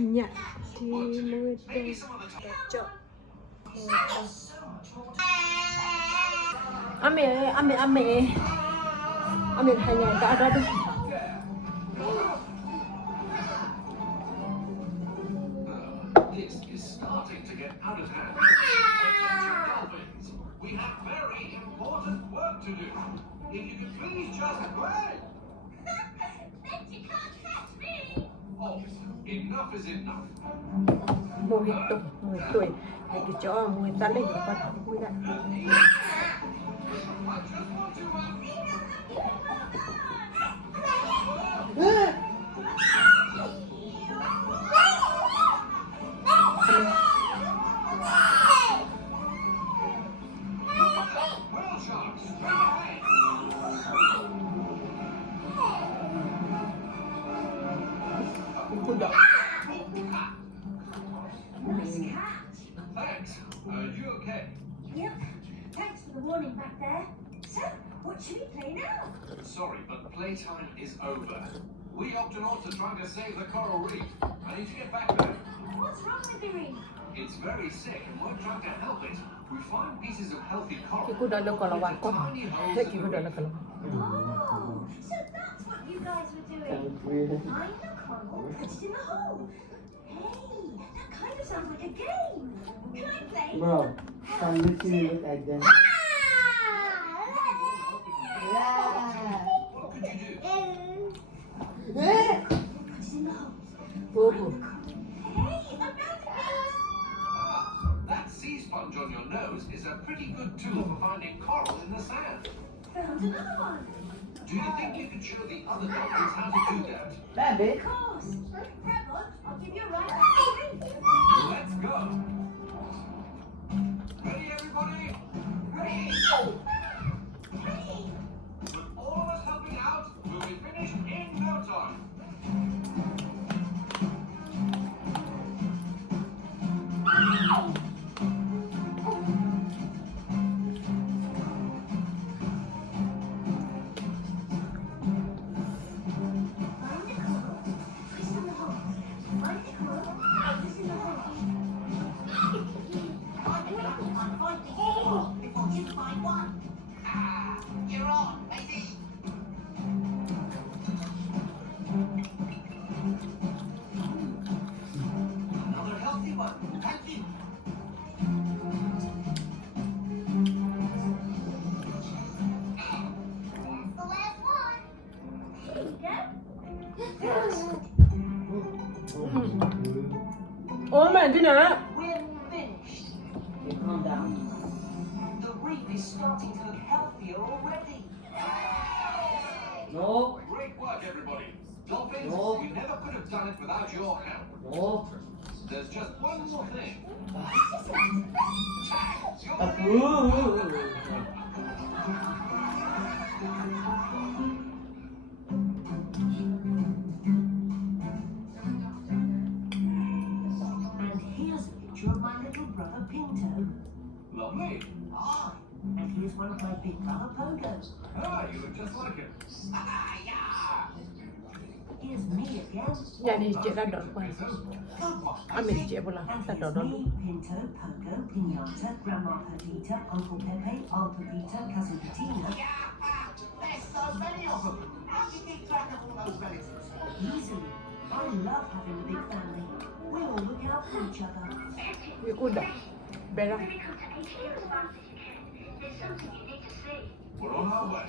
banyak di Muedo cocok. Ambil hanya tak ada tu. This is starting to get out of hand. Attention dolphins, we have very important work to do. If you could please just wait. Then you can't catch me. Oh, enough is enough. Mùi tuổi để cái chỗ mùi ta lên được con mùi đã. I just want to Whale sharks, straight ahead. Nice catch. Thanks. You okay? Yep. Thanks for the warning back there. So, what should we play now? Sorry, but playtime is over. We Octonauts are trying to save the coral reef. I need to get back there. What's wrong with the reef? It's very sick and we're trying to help it. We find pieces of healthy coral. Cái cú đó là còn là hoàn con. Thế cái cú đó là còn là. Oh, so that's what you guys were doing. Find the coral, put it in the hole. Hey, that kind of sounds like a game. Can I play? Bro, can you see look at them? What could you do? Put it in the hole. Vô. Hey, I found it. That sea sponge on your nose is a pretty good tool for finding coral in the sand. Found another one. Do you think you could show the other dolphins how to do that? Baby. Of course. Grab on, I'll give you a ride back. Let's go. Ready, everybody? Ready? With all of us helping out, we'll be finished in no time. Find the coral, twist in the hole. Find the coral, twist in the hole. I bet I can find the hole before you find one. Ah, you're on, matey. Another healthy one. Thank you. That's the last one. Here you go. โอ้แม่ที่ไหน We're finished. You calm down. The reef is starting to look healthier already. No, Great work, everybody. Dolphins, No. we never could have done it without your help. no. There's just one more thing. Tags, you're But And here's a picture of my little brother Pinto. Lovely. Ah, and here's one of my big brother Pogos. Ah, you look just like him. Ah, yeah. Here's me again. Dạ đi chị ra đón qua. Mình chị vô là And ta here's đón đón. me, Pinto, Pogo, Pinata, Grandma Pepita, Uncle Pepe, Aunt Pepita, Cousin Petina. There's so many of them. How do you keep track of all those relatives? Easily. I love having a big family. We all look out for each other. Cái cú đó. Bé ra. Really come to HQ as fast as you can. There's something you need to see. We're on our way.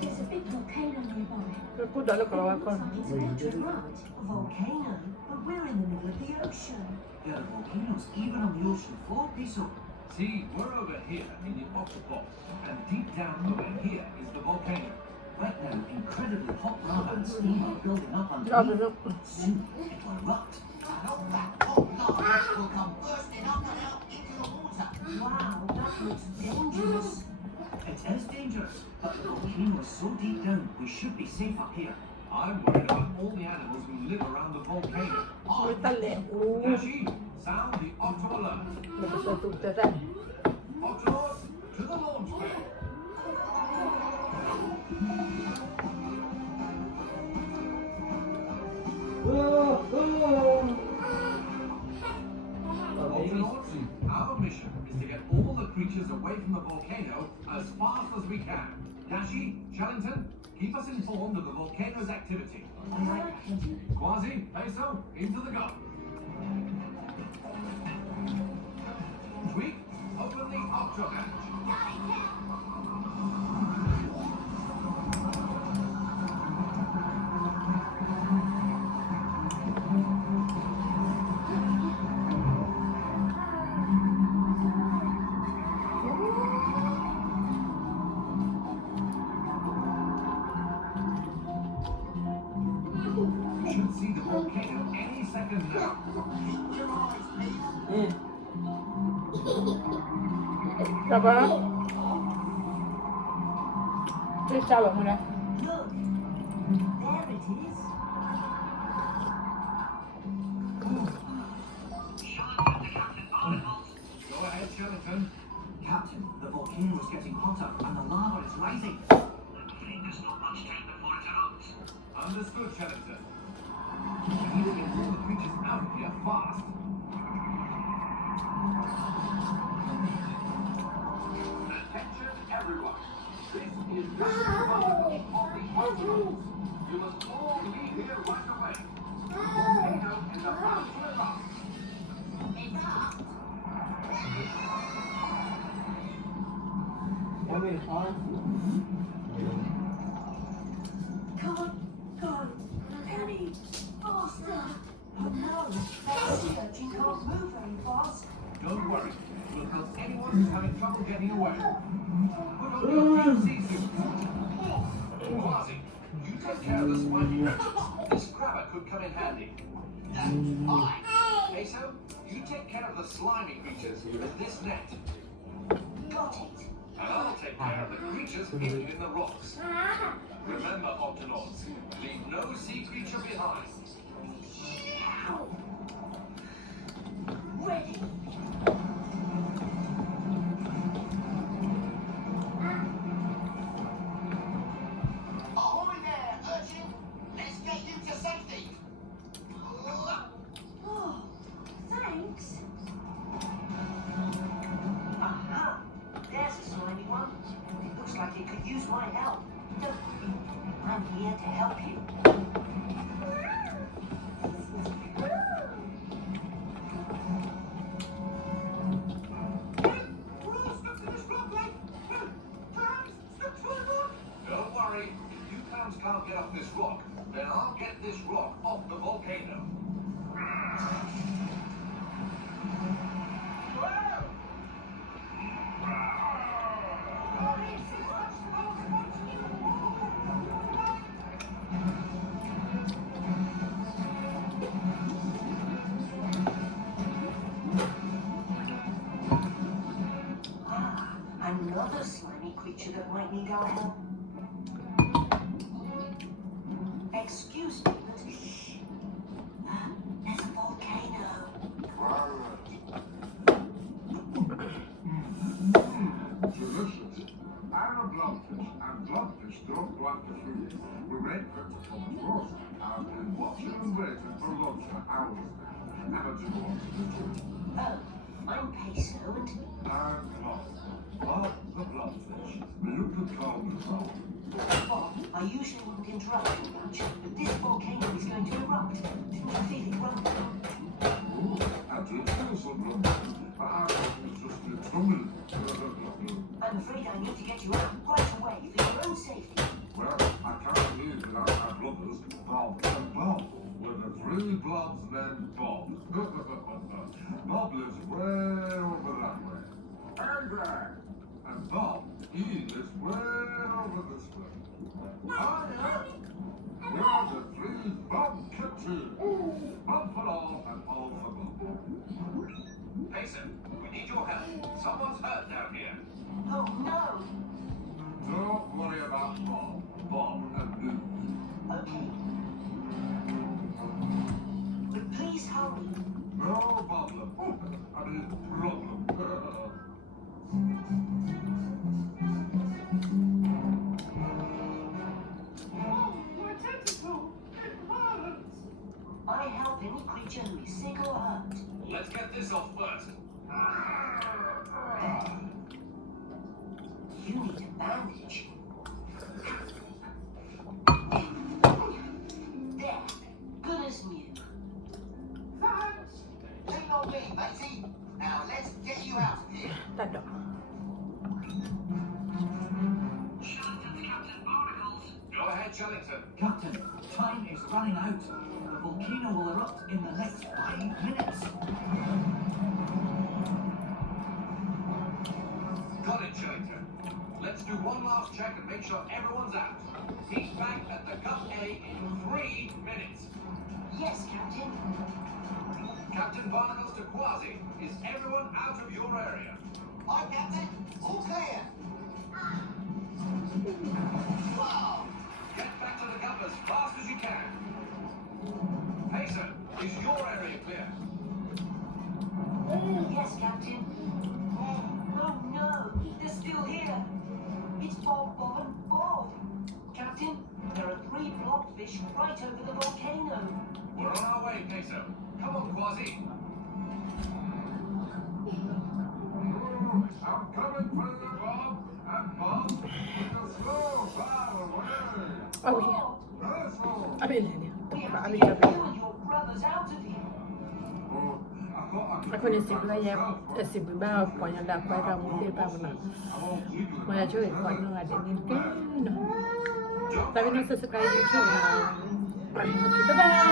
There's a big volcano nearby. Cái cú đó là còn là con. It's electric, right? A volcano, but we're in the middle of the ocean. There are volcanoes even on the ocean floor, Piso. See, we're over here in the octopus, and deep down over here is the volcano. Right now, incredibly hot lava and steam are building up Ra underneath. được. Soon it will erupt. Not that hot lava will come bursting up and out into the water. Wow, that looks dangerous. It is dangerous, but the volcano is so deep down, we should be safe up here. I'm worried about all the animals who live around the volcano. Người ta lẹ. Dashi, sound the octo alert. Mình sẽ tụt ra. Octonauts, to the launch pad. mission is to get all the creatures away from the volcano as fast as we can. Dashi, Shellington, keep us informed of the volcano's activity. Quasi, Peso, into the gun. Tweak, open the octo hatch. You should see the volcano any second now. Keep your eyes peeled. Yeah. Sabar. Ini sabar mula. Look, there it is. Go ahead, Shellington. Captain, the volcano is getting hotter and the lava is rising. There's not much time before it erupts. Understood, Shellington. We need to get all the creatures out of here fast. Attention, everyone. This is the vulnerable of the Octonauts. You must all leave here right away. The volcano is about to erupt. I mean, honestly. Come on, Penny, faster. Oh no, that sea urchin can't move very fast. Don't worry. We'll help anyone who's having trouble getting away. Put on your POC suits. Quasi, you take care of the slimy creatures. This crabber could come in handy. That's fine. Peso, you take care of the slimy creatures with this net. Got it. And I'll take care of the creatures hidden in the rocks. Remember, Octonauts, leave no sea creature behind. Ready. Ahoy there, urchin. Let's get you to safety. Oh, thanks. Aha! There's a slimy one. It looks like it could use my help. Don't worry. I'm here to help you. Don't worry, if you clowns can't get off this rock, then I'll get this rock off the volcano. Ah, another slimy creature that might need our help. Excuse me, but shh. There's a volcano. Delicious. I'm a blobfish, and blobfish don't like to feed. We made pictures on the floor. I've been watching and waiting for lunch for hours now. How do you want to do? Oh, I'm Peso and I'm Bob. Bob the blobfish. You could call me Bob. Bob. I usually wouldn't interrupt you much, but this volcano is going to erupt. Didn't you feel it rumbling? Oh, I did feel some rumble. But I thought it was just a tummy. I'm afraid I need to get you out right away for your own safety. Well, I can't leave without my brothers, Bob and Bob. We're the three blobs named Bob. Bob lives way over that way. And Bob, he lives way over this way. Hiya! We're the three Bob kitchens. Bob for all and all for Bob. Mason, we need your help. Someone's hurt down here. Oh no! Don't worry about Bob. Bob and me. Okay. But please hurry. No problem. I mean, problem. I help any creature who is sick or hurt. Let's get this off first. you need a bandage. There, good as new. Thanks. Lean on me, matey. Now let's get you out of here. ตัดดอก Go ahead, Shellington. Captain, time is running out. The volcano will erupt in the next 5 minutes. Got it, Shellington. Let's do one last check and make sure everyone's out. He's back at the Cup A in 3 minutes. Yes, Captain. Captain Barnacles to Quasi. Is everyone out of your area? Hi, Captain. All clear. Wow. Get back to the Cup as fast as you can. Pacer, is your area clear? Yes, Captain. Oh no, they're still here. It's Bob, Bob, and Bob. Captain, there are 3 blobfish right over the volcano. We're on our way, Peso. Come on, Quasi. I'm coming for you, Bob. And Bob, with a slow bow away. เอาไป Very slow. เอาไปเลยเนี่ย We เอา have ไป to จับ get ไป you and your brothers out of here. Oh, I thought I ไอ้ could คนนี้ do สิบ that ระยะ myself. สิบบ้าปล่อยยันดักไปเราไม่ได้บ้ามันนะ I won't legally มาช่วยก่อนเนื้อเดี๋ยวนี้กินเนาะแต่เป็นนักศึกษาอยู่ที่ไหนไปโอเคบ๊ายบาย